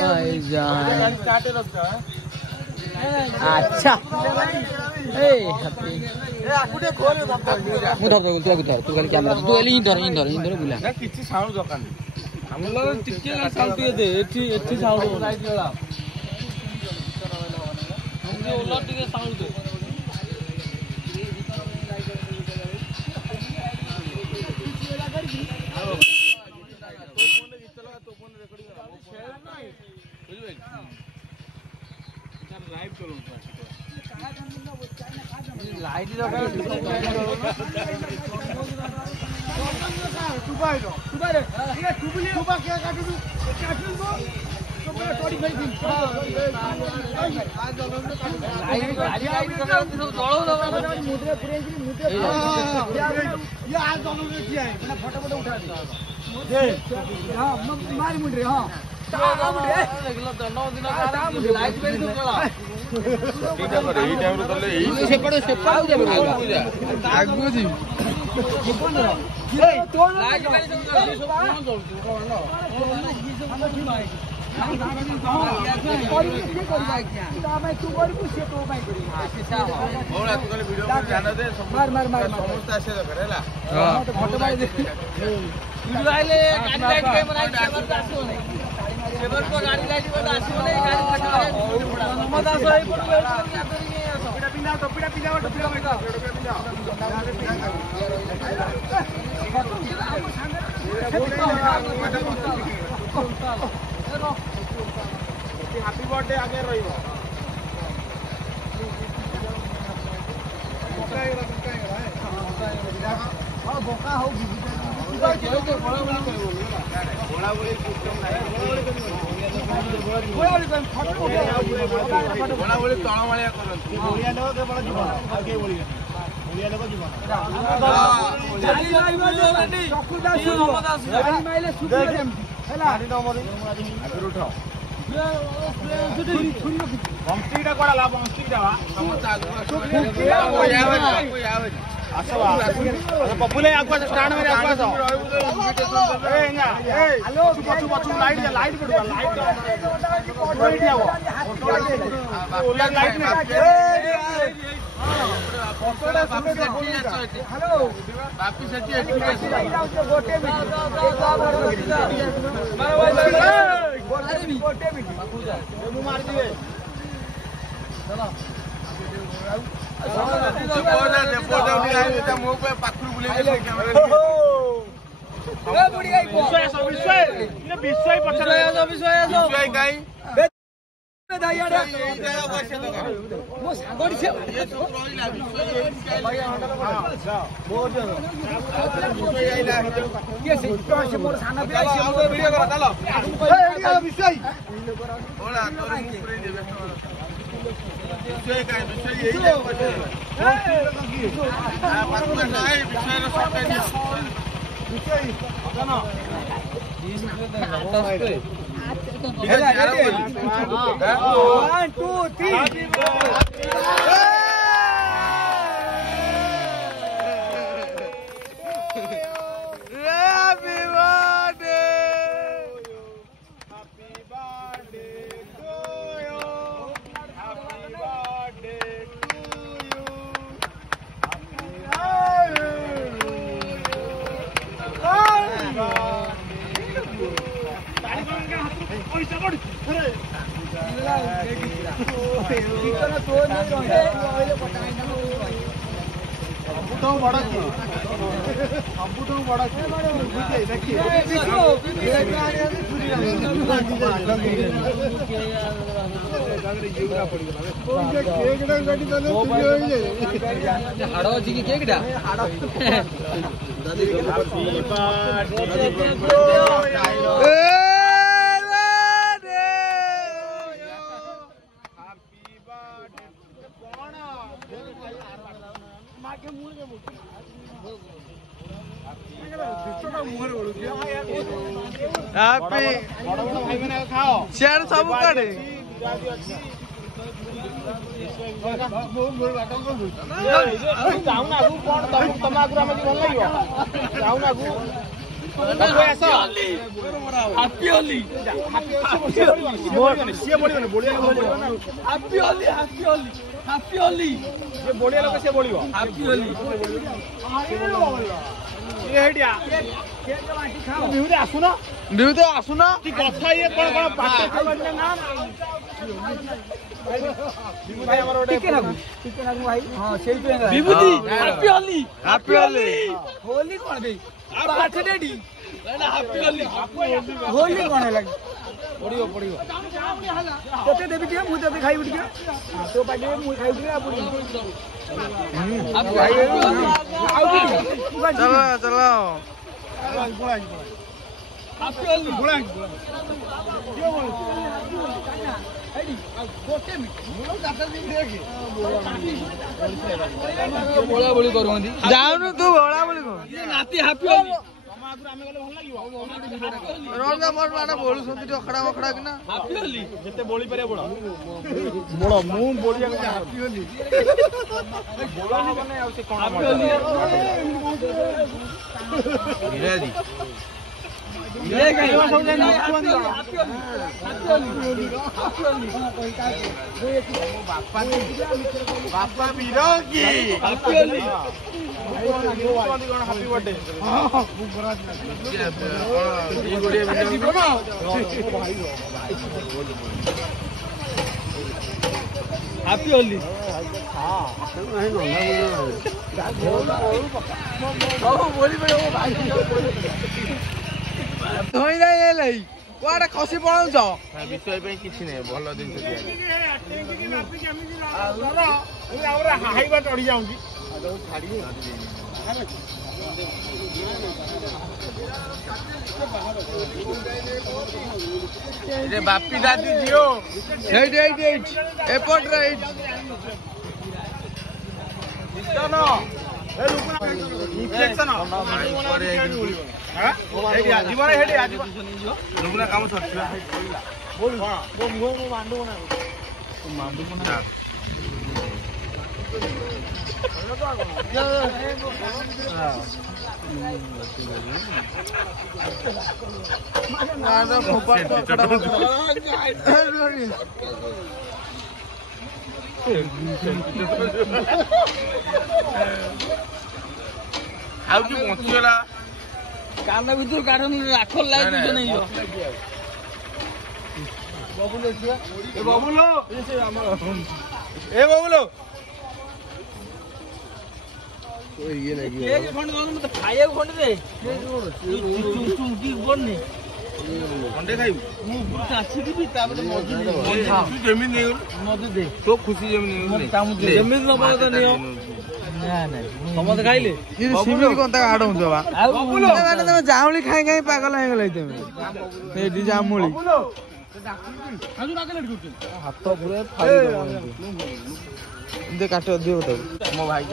भाईजान अच्छा ए हैप्पी मु धर तू खाली कैमरा तू एली धर बुला ना किछि साउंड दरकार नहीं हमला टिके साउंड टिके दे एठी साउंड लाइट वाला हमके ओला टिके साउंड दे लाइव चलो लाइट लगा हैप्पी बर्थडे आगे रहिबो बोका हो बंशीटा कड़ा बंशीटा पपुले स्टार्ट में लाइट लाइट पड़वा लाइट हेलो बापी सेठी मार दिए शेयर सब काटे ହାପି ହୋଲି ସିଏ ବୋଳିବନି ବୋଳିଆ ଲୋକ ବୋଳିବ ନା ହାପି ହୋଲି ହାପି ହୋଲି ହାପି ହୋଲି ସିଏ ବୋଳିଆ ଲୋକ ସିଏ ବୋଳିବ ହାପି ହୋଲି ଇଏ ହେଇଟିଆ ବିହୁରେ ଆସୁନ ବିହୁତେ ଆସୁନ କି କଥା ଇଏ କଣ ପାଠ ଖାଇବାନି ନା ବିଭୁ ଭାଇ ଆମର ଗୋଟେ ଟିକେ ନାଗୁ ଭାଇ ହଁ ସେଇଥିପାଇଁ ବିଭୂତି ହାପି ହୋଲି ହାପି ହୋଲି ହୋଲି କଣ ଦେଇ ପାଠ ଡେଡି ହାପି ହୋଲି ହୋଲି କଣ ହେଲା ପଡିବ ପଡିବ ତତେ ଦେବି ଟିକେ ମୁଁ ତତେ ଖାଇବି ଟିକେ ତୋ ପାଟି ମୁଁ ଖାଇବି ଟିକେ ଚଲ ଚଲ ହାପି ହୋଲି ବୋଳା ବୋଳି କରୁଛନ୍ତି ଯାଉନୁ ତୁ ଭୋଳା ବୋଲି କହ ନାତି ହାପି ହୋଲି ଆମେ ଗଲେ ଭଲ ଲାଗିବ ରଙ୍ଗା ମୋର ମାନେ ବୋଳୁଛନ୍ତି ଅଖଡା ମଖଡା କିନା ହାପି ହୋଲି ଯେତେ ବୋଳି ପାରିବ ବୋଳ ବୋଳ ମୁଁ ବୋଳିବାକୁ ହାପି ହୋଲି ବୋଳ ହବନି ଆଉ ସେ କଣ ହାପି ହୋଲି ବାପା ବିରଙ୍ଗୀ happy Holi happy birthday happy Holi ଧୋଇ ଯାଇ କୁଆଡେ ଖସି ପଳାଉଛ ବିଷୟ ପାଇଁ କିଛି ନାହିଁ ଭଲ ଜିନିଷ ହାଇବା ଚଢି ଯାଉଛି ବାପି ଦାଦି ଝିଅ ଏଇଠି ଏଇଠି ଏଇଠି ଏପଟରେ ଏଇଠି କାମ ସରିଥିଲା ଆଉ କି ବଞ୍ଚିଗଲା କାନ ଭିତରୁ କାଢୁନି ରାଖ ଲାଇଟ୍ ନେଇଯିବ ବବୁଲ ଏ ବବୁଲ ଇଏ ଲାଗିବ କେକ୍ ଖଣ୍ଡେ ଦଉନ ମତେ ଖାଇବାକୁ ଖଣ୍ଡେ ଦେ ବନି ଖଣ୍ଡେ ଖାଇବୁ ମୁଁ ଉପରୁ ଚାଷିକି ତାପରେ ମଧୁ ଯେମିତି ନେଇଗଲୁ ମଧୁ ଦେ ତୋ ଖୁସି ଯେମିତି ଯେମିତି ନବ କଥା ନିଅ ସମସ୍ତେ ଖାଇଲେ ସିମିତି କଣ ତାକୁ ଆଡଉଛ ବା ଆଉ ମାନେ ତମେ ଜାଉଁଳି ଖାଇ ଖାଇ ପାଗଲ ହେଇଗଲା ତମେ ଏଇଠି ଜାମୁଳି ହାତ ପୁରା ଫାଳି କାଟ ଦିଅ ତାକୁ ମୋ ଭାଇ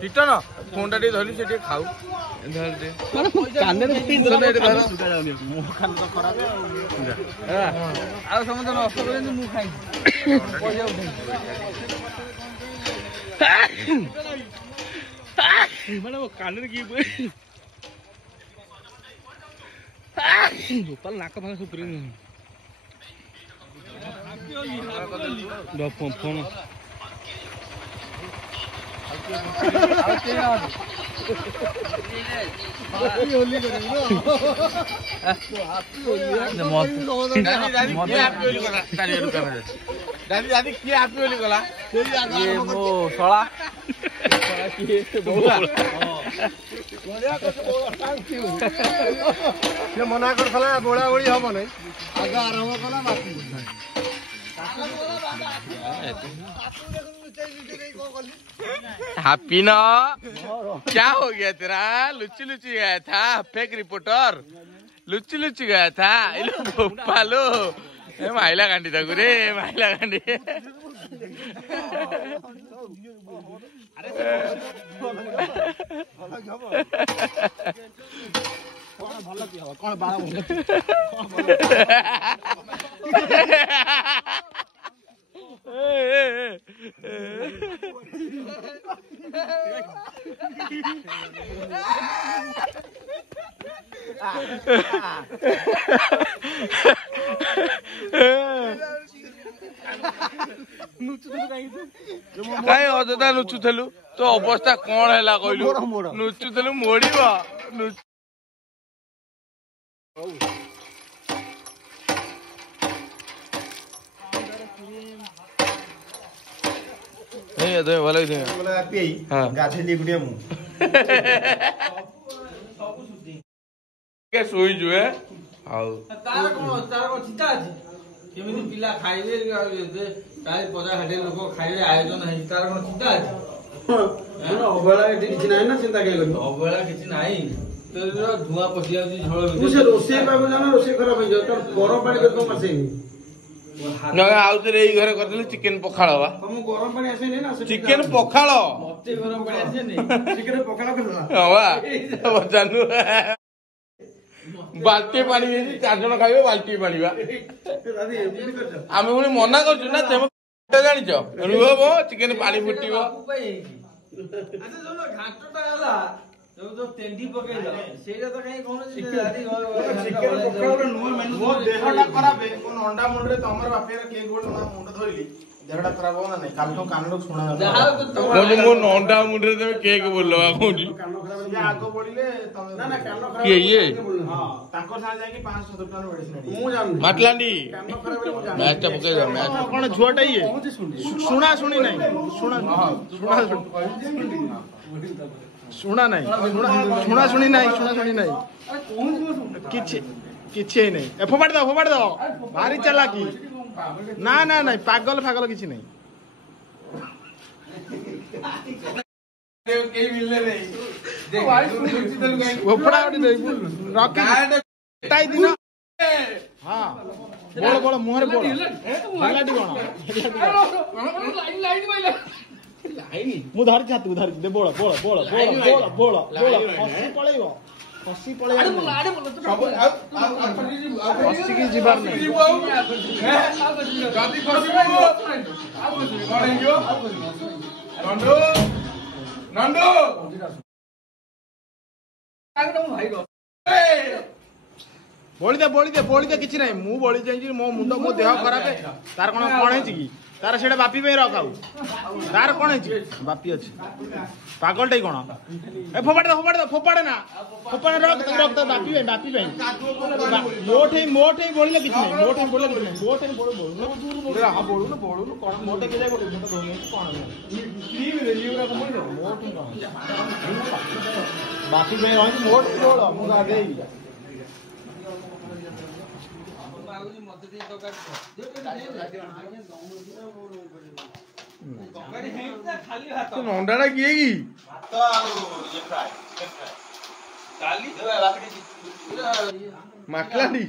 ଟିଟନ ଫୋନ୍ ଟା ଟିକେ ଧରି ସେ ଟିକେ ଖାଉ ଆଉ ସମସ୍ତେ ନଷ୍ଟ କରନ୍ତି ମୁଁ ଖାଇଛି ମାନେ ମୋ କାନରେ କିଏ ଗୋପାଲ ନାକ ଫାଙ୍କ ସବୁ ପୁରେଇ ଫୋନ ଦାଦି କିଏ ହାପି ବୋଲି ଗଲା ମୋ ଶଳା ସେ ମନା କରିଥିଲା ବୋଳା ବୋଳି ହବ ନାଇଁ ଆଗ ଆରମ୍ଭ କଲା ବାପି हैप्पी ना क्या हो गया तेरा लुच्ची लुच्ची गया था फेक रिपोर्टर लुच्ची लुच्ची गया था पालो माइला गांडी था गुरे माइला गांडी ଭଲ କି ହବ କଣ ବାଳ ଭଲ କାଇଁ ଅଯଥା ଲୁଚୁଥିଲୁ ତୋ ଅବସ୍ଥା କଣ ହେଲା କହିଲୁ ଲୁଚୁଥିଲୁ ମୋଡିବ ଭଲ ଶୋଇଛୁ ଆଉ କେମିତି ପିଲା ଖାଇବେ କାଳେ 50-60 ଲୋକ ଖାଇବେ ଆୟୋଜନ ହେଇଛି ତାର କଣ ଚିନ୍ତା ଅଛି ଅବହେଳା କିଛି ନାହିଁ ନା ଚିନ୍ତା କାହିଁ କରିବ ଅବହେଳା କିଛି ନାହିଁ ଧୂଆଁ ପଶି ଯାଉଛି ଝୋଳ ରୋଷେଇ ପାଇବ ଜାଣ ରୋଷେଇ ଖରାପ ହେଇଯାଉ ତାର ଗରମ ପାଣି କରି ମାସେନି ଆଉ ଥରେ ଏଇ ଘରେ କରିଦେଲି ଚିକେନ ପଖାଳ ବା ଗରମ ପାଣି ଆସେନି ନା ଚିକେନ ପଖାଳ ମତେ ଗରମ ପାଣି ଆସେନି ଚିକେନ ପଖାଳ ଜାନୁ ବାଲ୍ଟି ପାଣି ହେଇଛି 4 ଜଣ ଖାଇବେ ବାଲ୍ଟି ପାଣି ବା ଆମେ ପୁଣି ମନା କରୁଛୁ ନା ତମେ ଜାଣିଛ ଚିକେନ ପାଣି ଫୁଟିବ ତେଣ୍ଡି ପକେଇଲ ସେଇଟା ତ କାହିଁ କୌଣସି ମୋ ଦେହଟା ଖରାପ ଅଣ୍ଡା ମୁଣ୍ଡରେ ତମର ବାପିର କିଏ ଗୋଟେ ମୁଣ୍ଡ ଧରିଲି ଦେହଟା ଖରାପ ହବ ନା ନାଇଁ କାଲିଠୁ କାନରୁ ଶୁଣା ମୋ ଅଣ୍ଡା ମୁଣ୍ଡରେ ତମେ କେକ୍ ବୋଲ କୋଉଠି ଆଗ ପଡିଲେ କିଏ ଇଏ ତାଙ୍କ ସାଙ୍ଗେ ଯାଇକି 500 ଟଙ୍କା ମେଡିସିନ ମୁଁ ଜାଣିନି ମାଟଲାଣ୍ଡି ମ୍ୟାଚଟା ପକେଇଦବ ମ୍ୟାଚ କଣ ଝୁଅଟା ଇଏ ଶୁଣା ଶୁଣି ନାହିଁ ଶୁଣା ନାହିଁ ଶୁଣା ଶୁଣି ନାହିଁ ଶୁଣା ଶୁଣି ନାହିଁ କିଛି କିଛି ନାହିଁ ଫୋପାଡ଼ି ଦବ ଭାରି ଚାଲାକି ନା ନା ନାଇଁ ପାଗଲ ଫାଗଲ କିଛି ନାହିଁ ବଳ ମୁହଁରେ ବଳ ମୁଁ ଧରିଛି ହାତକୁ ଧରିଛି ବୋଳ ପଳେଇବ ହସି ହସିକି ଯିବାର ନାହିଁ ବଳିଦେ କିଛି ନାହିଁ ମୁଁ ବଳି ଯାଇଛି ମୋ ମୁଣ୍ଡ ମୋ ଦେହ ଖରାପ ତାର କଣ ହେଇଛି କି ତାର ସେଇଟା ବାପି ପାଇଁ ରଖାଉ ତାର କଣ ହେଇଛି ବାପି ଅଛି ପାଗଳଟା କଣ ଫୋପାଡେ ନା ଫୋପାଡେ ରଖ ବାପି ପାଇଁ ମୋଠେଇ ବଳିଲେ କିଛି ନାହିଁ ବଳୁନ କଣ ମୋଟେ କେ ଯାଇ ବାପି ପାଇଁ ରହିଛି ମୋଟ ବଳ ମୁଁ ଗାଧେଇ ଅଣ୍ଡାଟା କିଏ କି ମାଟଲାଣ୍ଡି